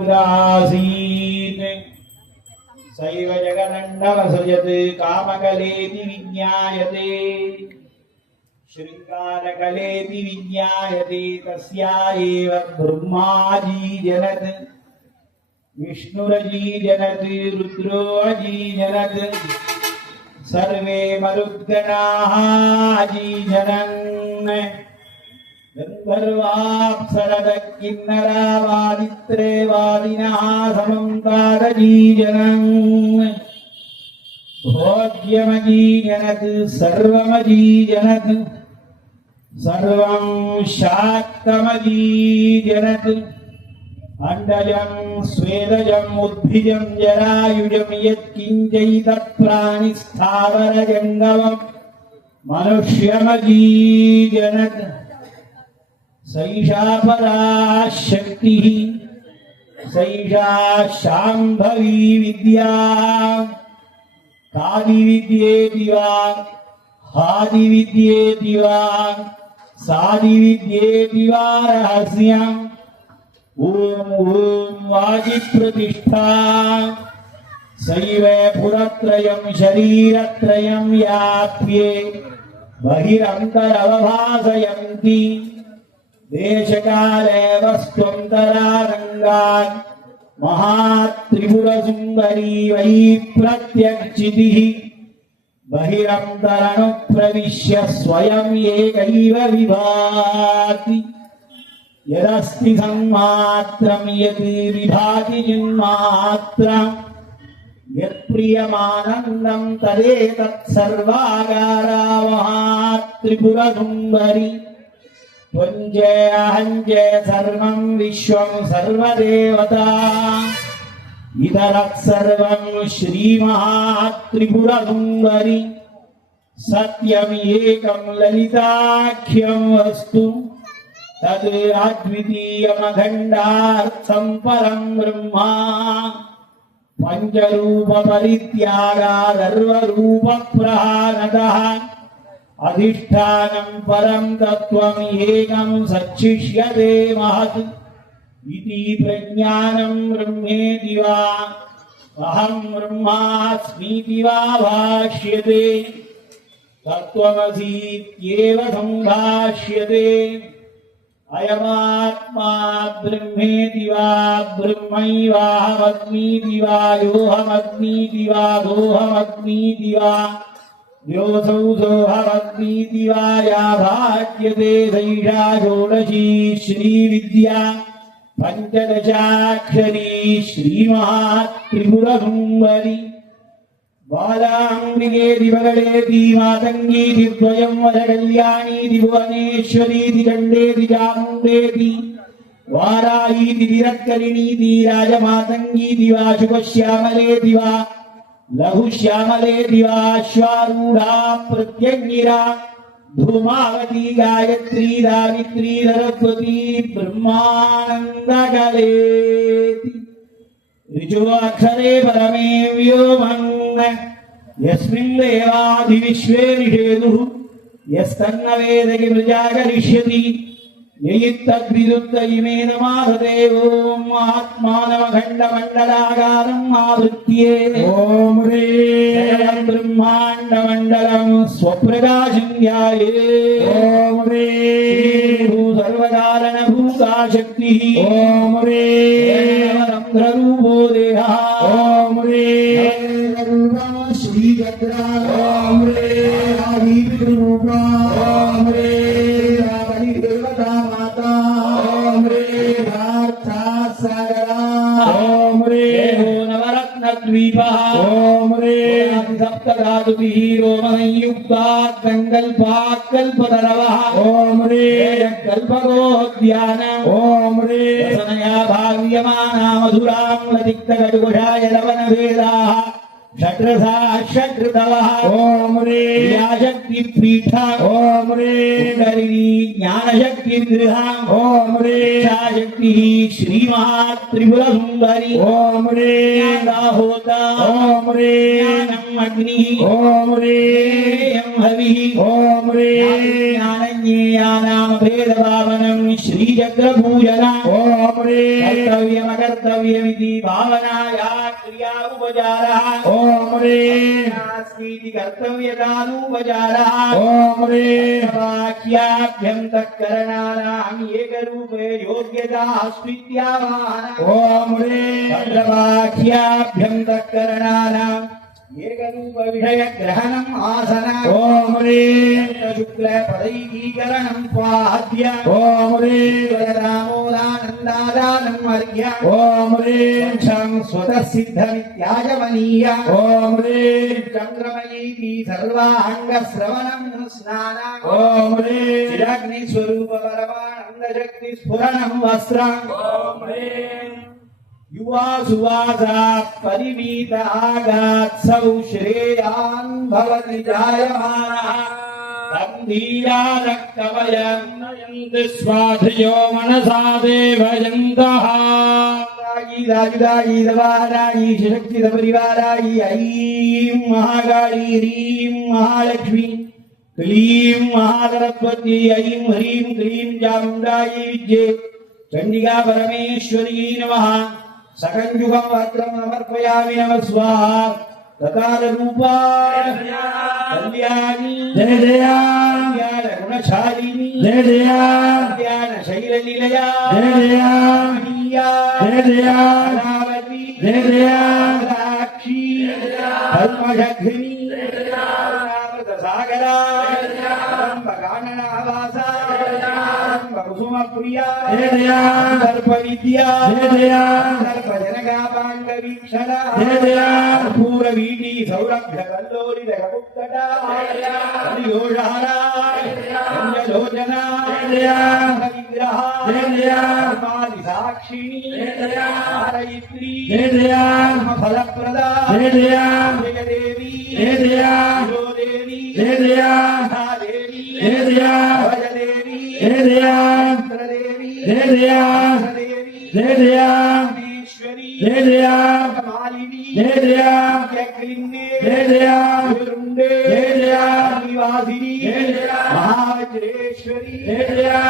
ग्रासीन् सैव जगदण्डमसृजत् कामकलेति विज्ञायते शृङ्गारकलेति विज्ञायते तस्या एव ब्रह्माजीजनत् विष्णुरजीजनत् रुद्रोऽजीजनत् सर्वे मरुद्गणाः अजीजनन् गन्धर्वाप्सरदः किन्नरावादित्रेवादिनः समन्तादजीजनन् भोग्यमजीजनत् सर्वमजीजनत् सर्वं शाक्तमजीजनत् अंडजं स्वेदजं उद्भिजं जरायुजं यत्किञ्चैतत्प्राणिस्थावरजङ्गमं मनुष्यमजीजनत् सैषा पराशक्तिः सैषा शाम्भवी विद्या कादिविद्येति वा हादिविद्येति वा सादिविद्येति वा रहस्यम् ओम ओम वाजिप्रतिष्ठा सैव पुरत्रयं शरीरत्रयं व्याप्ये बहिरन्तरवभासयन्ति देशकाले वस्त्वन्तरारङ्गात् महात्रिपुरसुन्दरी वै प्रत्यक्षितिः बहिरन्तरनुप्रविश्य स्वयं एकैव विभाति यदस्ति संमात्रं यत् विभाति जिन्मात्रं यत्प्रियमानन्दं तदेतत् सर्वागारा महात्रिपुरसुन्दरी त्वञ्जय अहञ्जय सर्वं विश्वं सर्वदेवता इतरः सर्वं श्रीमहात्रिपुरसुन्दरी सत्यमेकं ललिताख्यं वस्तु तद् अद्वितीयमखण्डार्थं परं ब्रह्मा पञ्चरूपपरित्यागादर्वरूपप्रहानतः अधिष्ठानं परं तत्त्वम् एकं सच्शिष्यते महत् इति प्रज्ञानं ब्रह्मेति वा अहं ब्रह्मास्मीति वा भाष्यते तत्त्वमसीत्येव सम्भाष्यते अयमात्मा ब्रह्मेति वा ब्रह्मैवाहमग्नीति वा योऽहमग्नीति वा दोऽहमग्नीति वा योऽसौ सोऽहमग्नीति वा या भाष्यते सैषा षोडशी श्रीविद्या पञ्चदशाक्षरी श्रीमहात्रिपुरसुन्दरी बालाम्बिकेति बगलेति मातङ्गीति द्वयं वरकल्याणीति भुवनेश्वरीति चण्डेति चामुण्डेति वाराहीति विरत्करिणीति राजमातङ्गीति वा शुभश्यामलेति वा लघुश्यामलेति वा अश्वारूढा प्रत्यङ्गिरा धूमावती गायत्री दावित्री सरस्वती ब्रह्मानन्दकलेति ऋजो अक्षरे परमे व्योमन् यस्मिन् देवादिविश्वे निषेदुः यस्तन्न वेद किमृजा करिष्यति ययित्तद्विदुत्त इमेन मासते ॐ आत्मानमखण्डमण्डलाकारम् आवृत्ये ॐ ह्रीं ब्रह्माण्डमण्डलं स्वप्रकाशं ध्याये ॐ ह्रीं भूसर्वकारणभूताशक्तिः ॐ ह्रीं रन्ध्ररूपो देहः ॐ ह्रीं श्रीचक्रा ॐ ह्रीं आदिविद्रूपा ॐ ह्रीं नवरत्नद्वीपः ॐ ह्रीं सप्तधातुभिः रोमसंयुक्तात् सङ्कल्पात् कल्पतरवः ॐ ह्रीं कल्पकोऽध्यानम् ॐ ह्रीं रसनया भाव्यमाना मधुरां लतिक्तकटुकुषाय लवनभेदाः षट्रसा षट्ऋतवः ॐ ह्रीं शक्तिपीठ ॐ ह्रीं ज्ञानशक्तिर्गृह ॐ ह्रीं शक्तिः श्रीमहात्रिपुरसुन्दरी ॐ ह्रीं दाहोता ॐ ह्रीं अग्निः ॐ ह्रीं हविः ॐ ह्रीं ज्ञानज्ञेयानां भेदभावनं श्रीचक्रपूजना ॐ ह्रीं कर्तव्यमकर्तव्यमिति भावनाया क्रिया उपचारः ॐ ह्रीं नास्तीति कर्तव्यतानुपचारः ॐ ह्रीं वाक्याभ्यन्तःकरणानाम् एकरूपे योग्यता स्वीत्यावाहनः ॐ ह्रीं वाक्याभ्यन्तःकरणानाम् एकरूप विषय ग्रहणम् आसन ॐ ह्रीं शुक्लपदैकीकरणं स्वाद्य ॐ ह्रीं रामोदानन्दादानम् अर्घ्य ॐ ह्रीं क्षं स्वतः सिद्धमित्याजमनीय ॐ ह्रीं चन्द्रमयीति सर्वाङ्गश्रवणं स्नान ॐ ह्रीं चिरग्निस्वरूप परमानन्दशक्तिस्फुरणं वस्त्रम् ॐ ह्रीं युवा सुवासा परिमीत आगात्सौ श्रेयान् भवति जायमानः गम्भीरा रक्तवयं नयन्ति स्वाधियो मनसा देवयन्तः राजी दवाराजी शक्तिदपरिवाराजी ऐं महाकाली ह्रीं महालक्ष्मी क्लीं महासरस्वती ऐं ह्रीं क्लीं चामुण्डायै विद्ये चण्डिका परमेश्वरी नमः सकंजुगं वक्त्रं समर्पयामि नमः स्वाहा तकार रूपा कल्याणी जय जया कल्याण गुणशालिनी जय जया कल्याण शैललीलया जय जया जय जया रावती जय जया साक्षी पद्मशग्नि जय जया अमृत सागरा जय जया काननावासा कुसुम प्रिया जय जया सर्प विद्या जय जया सर्प जनगापांग वीक्षणा जय जया पूर वीटी सौरभ्य कल्लोलित कपुत्तटा जय जया हरियोषारा जय जया लोचना जय जया विग्रह जय जया पादि साक्षिणी जय जया हरयित्री जय जया फलप्रदा जय जया जय देवी जय जया देवी जय जया देवी जय जया देवी जय जया देवी जय जया जय जया जय जया मालिनी जय जया जय जया जय जया निवासिनी जय जया महावज्रेश्वरी जय जया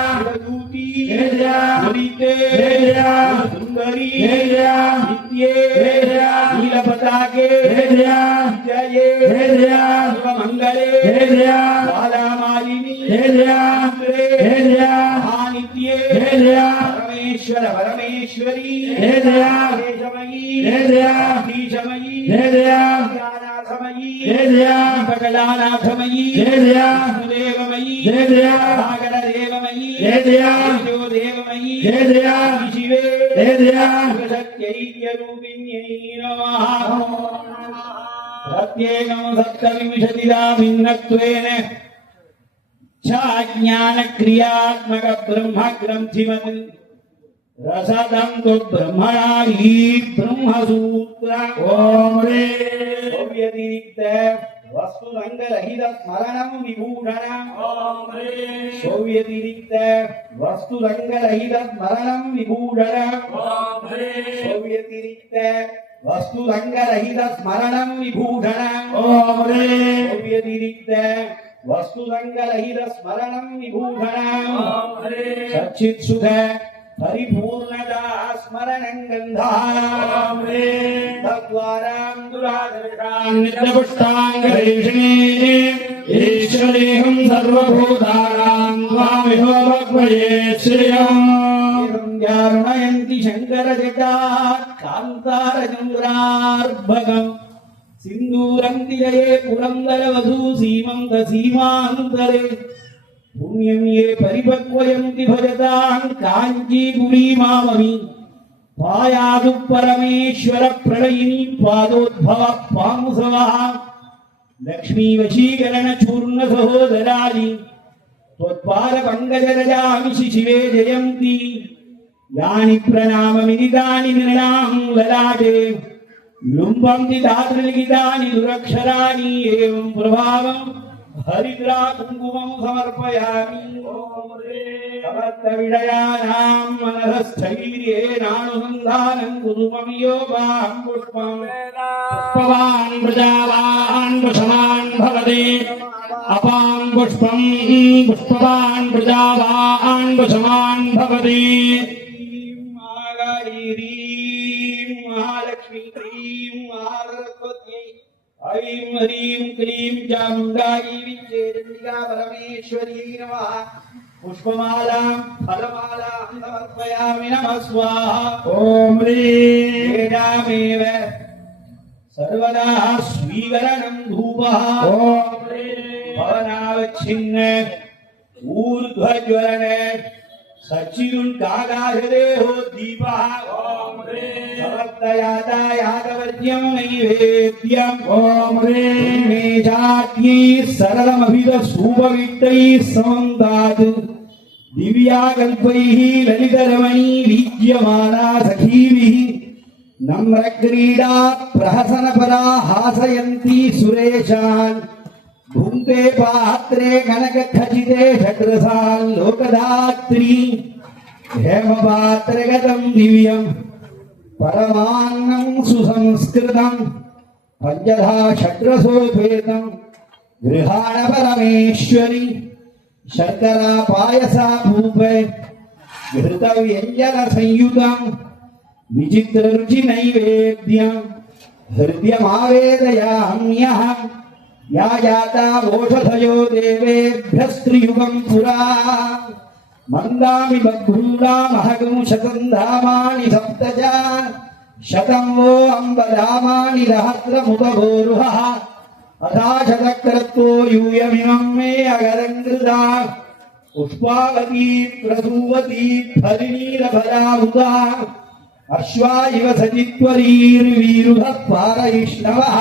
दूती जय जया ललिते जय जया सुंदरी जय जया नित्ये जय जया नीलपताके जय जया जये जय जया मंगले जय जया बाला मालिनी जय जया जय जया नित्ये जय जया परमेश्वर परमेश्वरी जय जया देशमयी जय जया धीशमयी जय जया ज्ञानाथमयी जय जया सकलानाथमयी जय जया देवमयी जय जया सागर देवमयी जय जया जो देवमयी जय जया शिवे जय जया सत्यैक्य रूपिण्यै नमः प्रत्येकं सप्तविंशतिदा भिन्नत्वेन ज्ञान क्रियात्मक ब्रह्म ग्रंथिमत् रसदं तु ब्रह्मणा हि ब्रह्मसूत्र ओम रे व्यतिरिक्त वस्तुरंगरहित स्मरणं विभूषणं ओम रे व्यतिरिक्त वस्तुरंगरहित स्मरणं विभूषणं ओम रे व्यतिरिक्त वस्तुरंगरहित स्मरणं विभूषणं ओम रे व्यतिरिक्त वस्तुरंगरहित स्मरणं विभूषणं सच्चित् सुख परिपूर्णता स्मरणं गन्धां तद्वारां दुरादर्शां नित्यपुष्टाङ्गरेषिणे ईश्वरेऽहं सर्वभूतानां त्वामिह भक्वये श्रियम् रुणयन्ति शङ्करजटा कान्तारचन्द्रार्भकम् सिन्दूरं तिलये पुरन्दरवधू सीमन्त सीमान्तरे पुण्यं ये परिपक्वयन्ति भजतां काञ्चीपुरीमाममि पायादु परमेश्वर प्रणयिनी पादोद्भव पांसवः लक्ष्मी वशीकरण चूर्ण सहोदरादि त्वत्पाद पंकजरजामि शिशिवे जयन्ति यानि प्रणाममिदितानि नृणां ललाटे लुम्बन्ति दातृलिखितानि दुरक्षराणि एवं प्रभावं हरिद्रा कुङ्कुमं समर्पयामि समस्तविषयाणां मनसस्थैर्येणानुसन्धानं कुसुममियोगां पुष्पं पुष्पवान् प्रजावान् वशवान् भवते अपां पुष्पं पुष्पवान् प्रजावान् वशवान् भवते महालक्ष्मी क्लीं महासरस्वती ऐं ह्रीं क्लीं चामुण्डायै विद्येरण्डिका परमेश्वर्यै नमः पुष्पमालां फलमालां समर्पयामि नमः स्वाहा ॐ ह्रीं एनामेव सर्वदा स्वीकरणं धूपः ॐ ह्रीं भवनावच्छिन्न ऊर्ध्वज्वलन सच्चिदुर्गागाधदेहो दीपः ॐ ह्रीं समर्पयाता यादवर्ज्यं नैवेद्यम् ॐ ह्रीं मेजात्यै सरलमभिदसूपवित्तैः समन्तात् दिव्याकल्पैः ललितरमणी वीज्यमाना सखीभिः नम्रक्रीडा प्रहसनपरा हासयन्ती सुरेशान् भुङ्क्ते पात्रे कनकखचिते षड्रसान् लोकदात्री हेमपात्रगतं दिव्यं परमान्नं सुसंस्कृतं पञ्चधा षड्रसोपेतं गृहाण परमेश्वरि शर्करा पायसा भूपे घृतव्यञ्जनसंयुतं विचित्ररुचि नैवेद्यं हृद्यमावेदयाम्यहम् या जाता ओषधयो देवेभ्यस्त्रियुगं पुरा मन्दामि बभ्रूणामहगं शतं धामानि सप्तच शतं वो अम्बधामानि सहस्रमुपभोरुहः अथा शतक्रत्वो यूयमिमं मे अगरङ्कृता पुष्पावती प्रसूवती फलिनीरफलाहुता अश्वा इव सचित्वरीर्वीरुधः पारयिष्णवः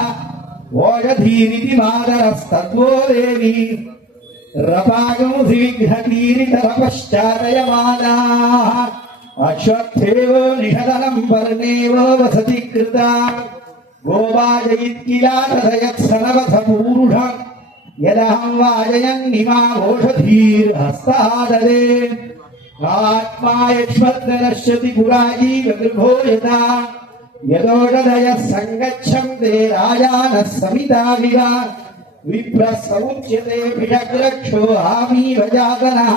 ओषधीरिति मातरस्तद्वो देवी रपागमुधिविघ्नतीरितरपश्चादयमानाः अश्वत्थेवो निषदनं पर्णेवो वसति कृता गोवाजयित्किलाटयत्सनवसपूरुषं यदहं वाजयन्निमावोषधीर्हस्ताददे आत्मा यक्ष्मद्नश्यति पुराजीवगृभो यथा यदोषधयः सङ्गच्छन्ते राजानः समिताविव विप्रसमुच्यते भिषग्रक्षो हामीवजातनः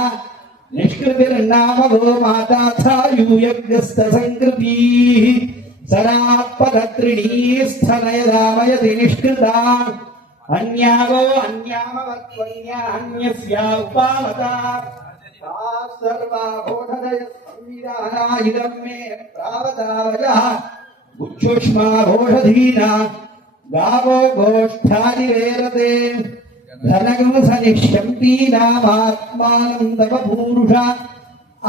निष्कृतिर्नाम गो माता सायूयग्रस्तसङ्कृतिः सरात्पदत्रिणीस्थनयदामयति निष्कृता अन्यागो अन्यामवत्वन्यान्यस्या उपामता सर्वा घोषधयः संविधाना इदं मे प्रावतावयः उच्छुष्मा घोषधीना गावो गोष्ठादिवेरते धनगं सनिष्यन्तीनामात्मानं तव पूरुष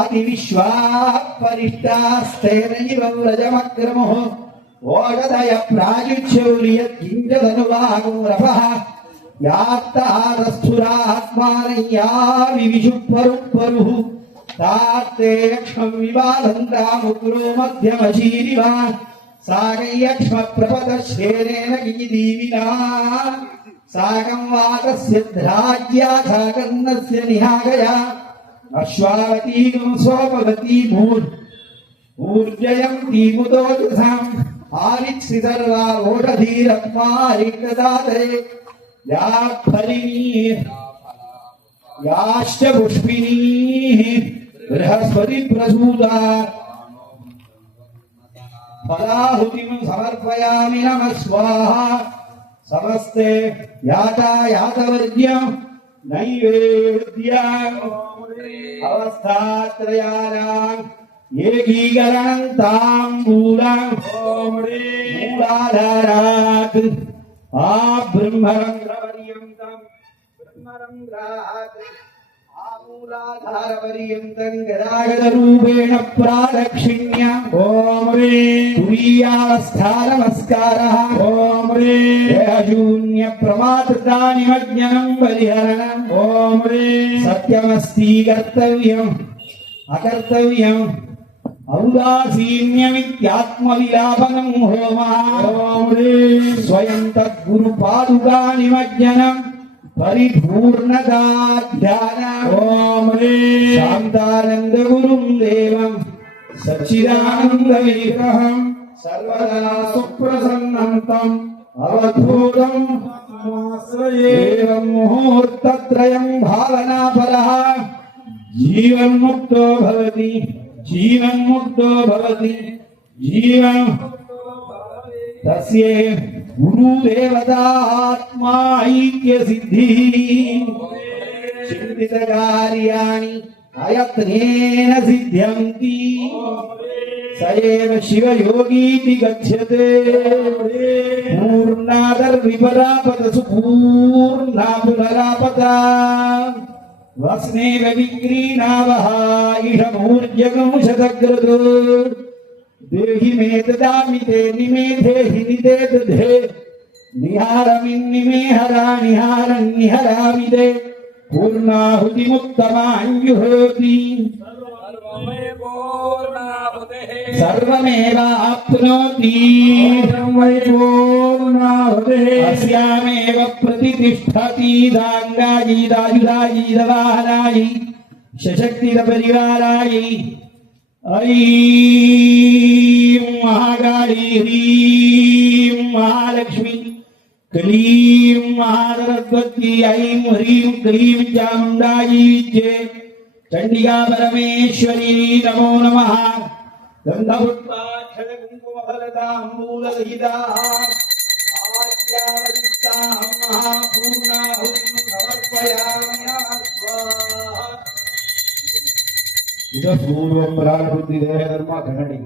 अतिविश्वाः परिष्टास्तेन इव व्रजमक्रमो ओषधय प्रायुच्छौर्यत्किञ्चदनुवागो रपः यात्तहारस्थुरात्मानं या विविशुपरुः तात्ते यक्ष्मं विवादन्तामुग्रो मध्यमशीरिव सागयक्ष्मप्रपदश्रेणेन किञ्चिदीविना सागं वातस्य ध्राज्या सागन्नस्य निहागया अश्वावतीगं स्वपवती ऊर्जयन्ती मुदोजसाम् आरिक्षि सर्वा ओषधीरत्मारिक्तदाते या फलिनी याश्च पुष्पिनीः बृहस्पति प्रसूता फलाहुतिं समर्पयामि नमः स्वाहा समस्ते यातायातवर्ज्यं नैवेद्यम् अवस्थात्रयाणाम् एकीकरणं ताम्बूलम् मूलाधारात् ब्रह्मरन्ध्रपर्यन्तं ब्रह्मरन्ध्रात् आमूलाधारपर्यन्तं गदागदरूपेण प्रादक्षिण्यम् ॐ तुरीयावस्थानमस्कारः ॐ देहशून्यप्रमातृता निमज्जनं परिहरणम् ॐ सत्यमस्ति कर्तव्यम् अकर्तव्यम् ఔదాసీన్యమిత్యాత్మవిలాపనం హోమః స్వయం తద్గురు పాదుకా నిమజ్జనం పరిపూర్ణదాధ్యాన శాంతానంద గురుం దేవం సచ్చిదానంద విగ్రహం సర్వదా సుప్రసన్నం తం అవధూతం ఏవం ముహూర్తత్రయం భావనాపరః జీవన్ముక్తో భవతి జీవన్ముక్తో భవతి జీవం తస్యే గురుదేవతాత్మా ఐక్య సిద్ధి చింతిత కార్యాణి అయత్నేన సిద్ధ్యంతి సయేవ శివయోగీతి గచ్యతే పూర్ణాదర్విపరాపత సుపూర్ణా పునరాపత వస్నేవ విక్రీణావః ఇషమూర్జగం శతగ్రదో దేహి మే దదామి తే నిమేధేహి నిదే దధే నిహారమిన్నిమే నిహారామి తే పూర్ణాహుతిముత్తమాంజుహోతి సర్వమేవాప్నోతి అస్యామేవ ప్రతిష్ఠతి దాంగాయీదాయుధాయీదవాహనాయి సశక్తిద పరివారాయి ఐం మహాకాళీ హ్రీం మహాలక్ష్మి క్లీం మహాసరస్వతి ఐం హ్రీం క్లీం చాముండాయి విద్యే చండికా పరమేశ్వరీ నమో నమః గంధపుష్పాక్షర కుంకుమ ఫలతాంబూలహితా ఆజ్ఞావదిత్తాం మహాపూర్ణాహుతిం సమర్పయామి నమః స్వాహా. ఇద పూర్వం ప్రాణబుద్ధి దేహధర్మ కరణి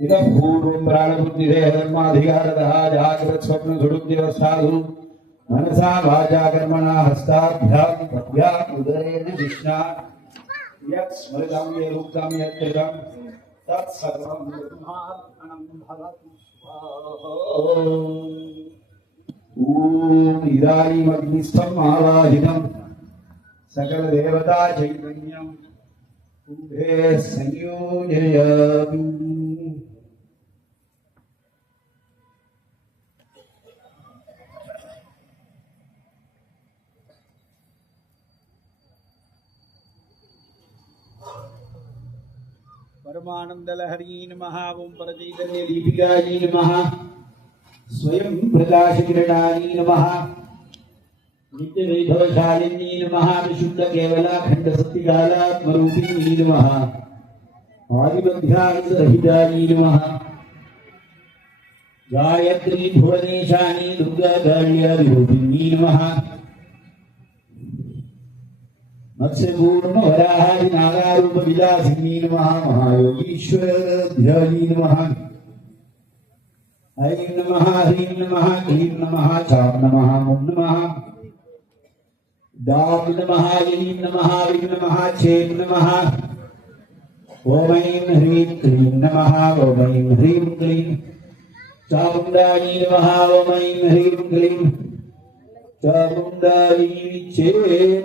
ఇద పూర్వం ప్రాణబుద్ధి దేహధర్మాధికారతః జాగ్రత్త స్వప్న సుడుద్యవస్థాసు మనసా వాచా కర్మణా హస్తాభ్యాం పద్భ్యాం ఉదరేణ జిష్ణా యత్ స్మృతం యేరుక్తం యత్కృతం తత్ సర్వం బ్రహ్మార్పణం భవతు స్వాహా. ఓం ఇదానీమగ్నిస్థం ఆవాహితం సకల దేవతా చైతన్యం కుంభే సంయోజయామి. परमानंदलहरी नमः ओम परजीतने दीपिकायै नमः स्वयं प्रकाशकिरणायै नमः नित्यवैभवशालिन्यै नमः विशुद्ध केवलाखण्ड सत्यकालात्मरूपिण्यै नमः आदिमध्यान्तरहितायै नमः गायत्री भुवनेशानी दुर्गा काल्यादिरूपिण्यै नमः मत्स्यपूर्ण वराहादि नागारूप विलासिनी नमः महायोगीश्वराध्यायी नमः ऐं नमः ह्रीं नमः क्लीं नमः चां नमः मुं नमः दां नमः लीं नमः विं नमः चें नमः ॐ ऐं ह्रीं क्लीं नमः ॐ ऐं ह्रीं क्लीं चामुण्डायै नमः ॐ ऐं ह्रीं क्लीं चामुण्डायै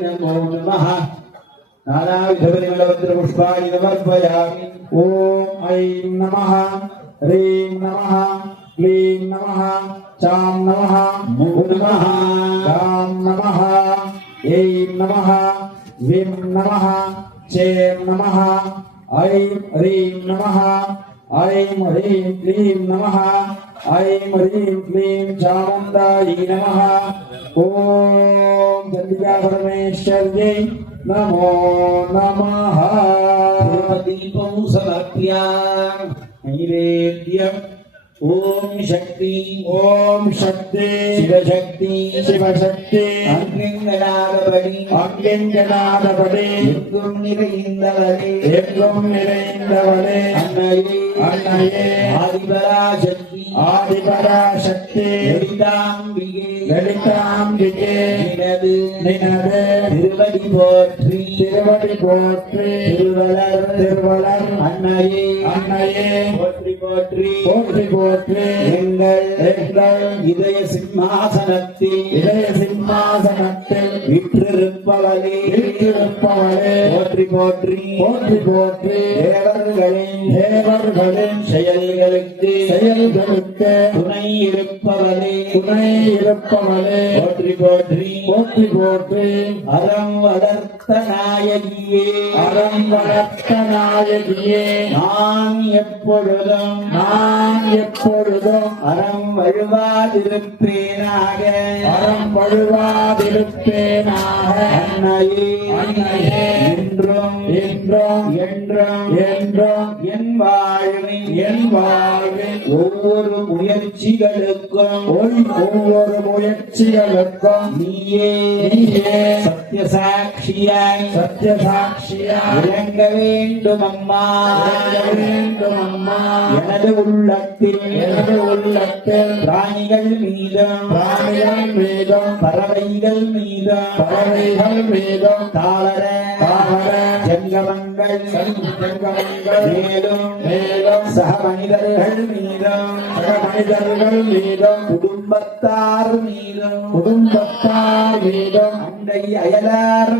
नमो नमः नानाविधपरिमलपत्रपुष्पाणि समर्पयामि. ॐ ऐं नमः ह्रीं नमः क्लीं नमः चां नमः मुं नमः दां नमः ऐं नमः विं नमः चें नमः ऐं ह्रीं नमः ऐं ह्रीं क्लीं नमः ऐं ह्रीं क्लीं चामुण्डायै नमः. ॐ चण्डिका परमेश्वर्यै नमो नमः. दीपं समर्प्य नैवेद्यम् ओम शक्ति शिवशक्ति अग्निंगनादपடி எங்கும் நிறைந்தவளே அன்னையே அன்னையே ஆதிபராசக்தி ஆதிபராசக்தி லலிதாம்பிகே லலிதாம்பிகே நினது திருவடி போற்றி திருவளர் அன்னையே போற்றி போற்றி எங்கள் இதய சிம்மாசனத்தில் விற்றிருப்பவளே போற்றி தேவர்களின் செயல்களுக்கு துணை இருப்பவளே போற்றி அறம் வளர்த்த நாயகியே நான் எப்பொழுதும் அறம் வழுவாதிருப்பேனாக அன்னையே என்றும் என் வாழ்வின் ஒவ்வொரு முயற்சிகளுக்கும் நீயே சத்தியசாட்சியாய் விளங்க வேண்டும் அம்மா எனது உள்ளத்தில் பிராணிகள் மீதும் பறவைகள் மீதும் தாவர ஜங்கமங்கள் மேலும் சக மனிதர்கள் மீதும் குடும்பத்தார் மீதும் அண்டை அயலார்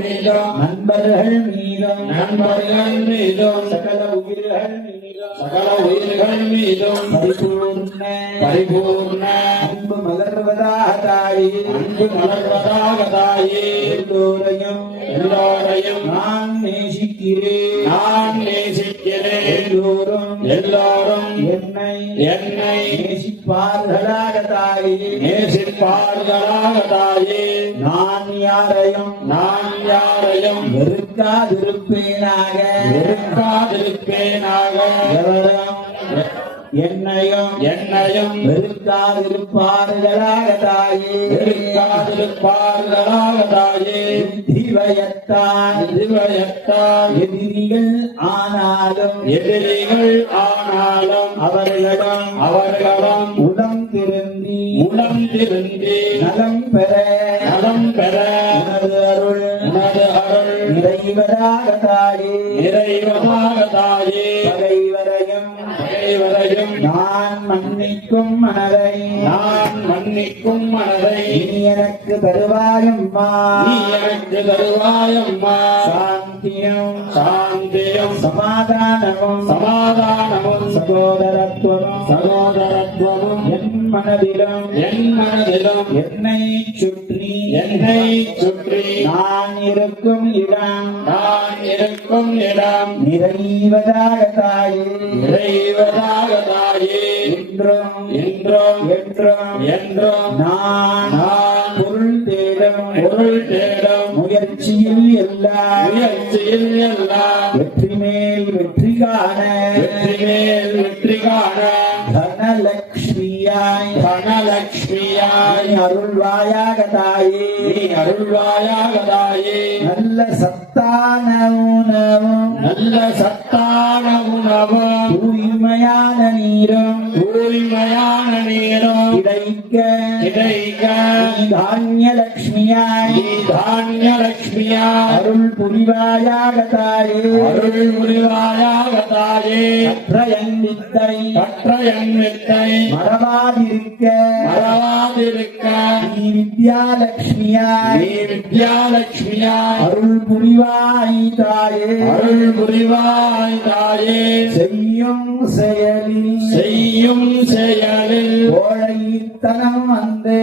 மீதும் நண்பர்கள் மீதும் சகல உயிர்கள் மீதும் பரிபூர்ண அன்பு மலர்வதாக தாயே எல்லோரையும் நான் நேசிக்கிறேன் எல்லோரும் என்னை நேசிப்பார்களாக தாயே நான் யாரையும் வெறுக்காதிருப்பேனாக எவரும் என்னையும் வெறுக்காதிருப்பார்களாக தாயே திவயத்தான் எதிரிகள் ஆனாலும் அவர்களிடம் உடம் திருந்தி நலம் பெற உனது அருள் நிறைவதாக தாயே பகைவரையும் நான் மன்னிக்கும் மனதை நீ எனக்கு தருவாயம்மா சாந்தியும் சமாதானமும் சகோதரத்துவமும் என் மனதிலும் என்னை சுற்றி நான் இருக்கும் இடம் நிறைவதாக தாயே என்றும் நான் பொருள் தேடும் முயற்சியில் எல்லாம் வெற்றி மேல் வெற்றி காண தனலக்ஷ்மியாய் அருள்வாயாக தாயே நல்ல சத்தான உணவும் தூய்மையான நீரும் கிடைக்க தானியலக்ஷ்மியாய் அருள் புரிவாயாக தாயே கற்றயன் வித்தை மறவாதிருக்க நீ வித்யாலக்ஷ்மியாய் அருள் புரிவாய் தாயே செய்யும் செயலில் கோழைத்தனம் வந்து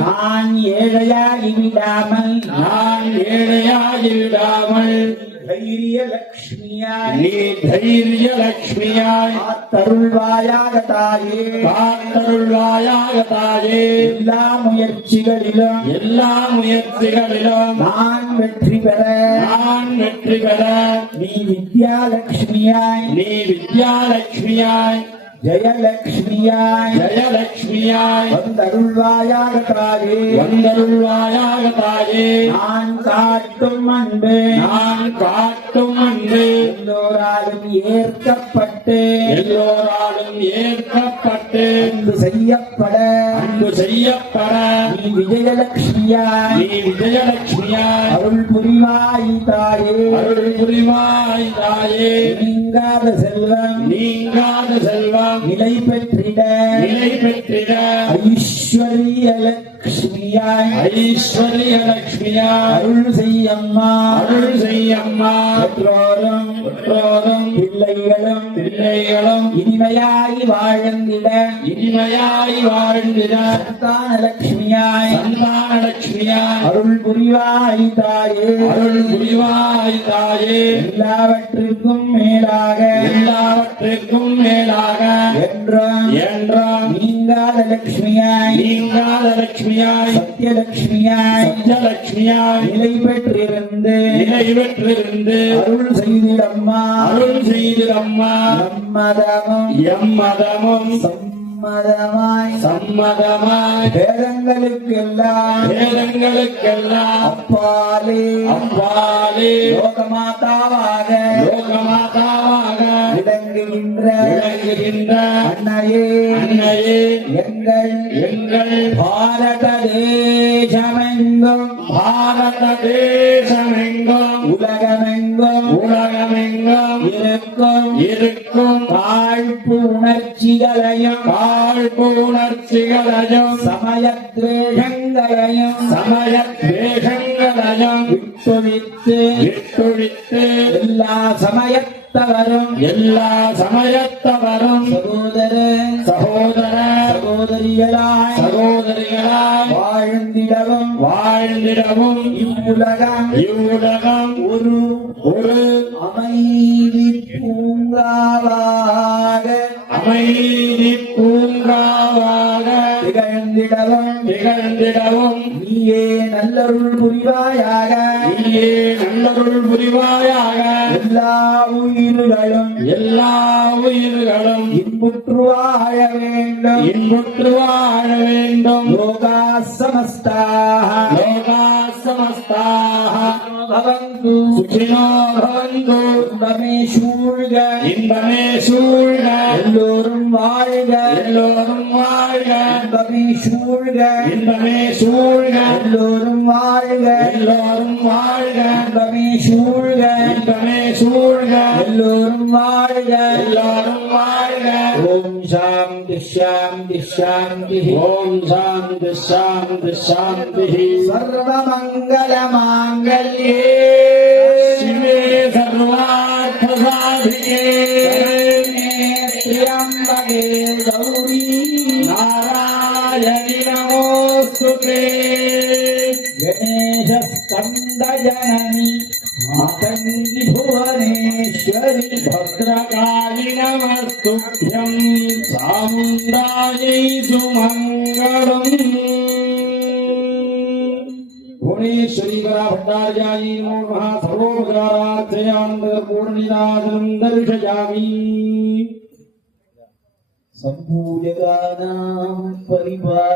நான் ஏழையாகி விடாமல் தைரியலக்ஷ்மியாய் காத்தருள்வாயாக தாயே எல்லா முயற்சிகளிலும் நான் வெற்றி பெற நீ வித்யாலக்ஷ்மியாய் ஜெயலக்ஷ்மியாய் ஜெயலட்சுமியாய் வந்தருள்வாயாக தாயே வந்தருள்வாயாக தாயே நான் காட்டும் அன்பு நான் காட்டும் அன்பு எல்லோராலும் ஏற்கப்பட்டு எல்லோராலும் ஏற்கப்பட்டு அன்பு செய்யப்பட அன்பு செய்யப்பட நீ விஜயலக்ஷ்மியாய் நீ விஜயலட்சுமியாய் அருள் புரிவாய் தாயே அருள் புரிவாய் தாயே நீங்காத செல்வம் நீங்காத செல்வம் நிலை பெற்றிட நிலை பெற்றிட ஐஸ்வர்ய லக்ஷ்மியாய் ஐஸ்வர்ய லட்சுமியாய் அருள் செய்யம்மா அருள் செய்யம்மா பெற்றோரும் பெற்றோரும் பிள்ளைகளும் பிள்ளைகளும் இனிமையாய் வாழ்ந்திட இனிமையாய் வாழ்ந்திட சந்தான லக்ஷ்மியாய் சந்தான லட்சுமியாய் அருள் புரிவாய் தாயே அருள் புரிவாய் தாயே எல்லாவற்றிற்கும் மேலாக எல்லாவற்றிற்கும் மேலாக என்றும் என்றும் நீங்காத லக்ஷ்மியாய் நீங்காத லட்சுமியாய் சத்யலக்ஷ்மியாய் சத்யலட்சுமியாய் நிலை பெற்றிருந்து நிலை பெற்றிருந்து அருள் செய்திடம்மா அருள் செய்திடம்மா சம்மதமும் எம்மதமும் சம்மதமாய் சம்மதமாய் வேதங்களுக்கெல்லாம் வேதங்களுக்கெல்லாம் அப்பாலே அப்பாலே லோகமாதாவாக லோகமாதாவாக விளங்குகின்ற விளங்குகின்ற அன்னையே அன்னையே எங்கள் பாரத தேசமெங்கும் பாரத தேசமெங்கும் உலகமெங்கும் உலகமெங்கும் இருக்கும் இருக்கும் தாழ்ப்பு உணர்ச்சிகளையும் வாழ்ப்பு உணர்ச்சிகளையும் சமயத்வேஷங்களையும் சமய தேசங்களையும் விட்டுவிட்டு விட்டுவிட்டு எல்லா சமயத்தவரும் எல்லா சமயத்தவரும் சகோதர சகோதர சகோதரிகளாய் சகோதரிகளாய் வாழ்ந்திடவும் வாழ்ந்திடவும் இவ்வுலகம் இவ்வுலகம் ஒரு ஒரு அமைதி பூங்காவாக அமைதி பூங்காவாக திகழ்ந்திடவும் திகழ்ந்திடவும் நீயே நல்லருள் புரிவாயாக நீயே நல்லருள் புரிவாயாக எல்லா உயிர்களும் எல்லா உயிர்களும் இன்புற்று வாழ வேண்டும் இன்புற்று வாழ வேண்டும் லோகா சமஸ்தாக லோகா சமஸ்தாக பவந்து சுகினோ பவந்து இன்பமே சூழ்க இன்பமே சூழ்க எல்லோரும் வாழ்க எல்லோரும் வாழ்க இன்பமே சூழ்க இன்பமே சூழ்க எல்லோரும் வாழ்க எல்லோரும் வாழ்க இன்பமே சூழ்க இன்பமே சூழ்க எல்லோரும் வாழ்க எல்லோரும் வாழ்க ஓம் சாந்தி சாந்தி சாந்தி ஓம் சாந்தி சாந்தி சாந்தி சர்வமங்கள மாங்கல்யே शिवे सर्वार्थसाधिके त्र्यंबके गौरी नारायणि नमोऽस्तुते गणेशस्कन्दजननि मातङ्गी भुवनेश्वरि भद्रकाली नमस्तुभ्यं चामुण्डायै सुमङ्गलम् भुवनेश्वरी भट्टार्यायी नमो नमः सर्वोपचारार्थयानन्दपूर्णिदानं दर्शयामि सम्भूयकानां परिपाल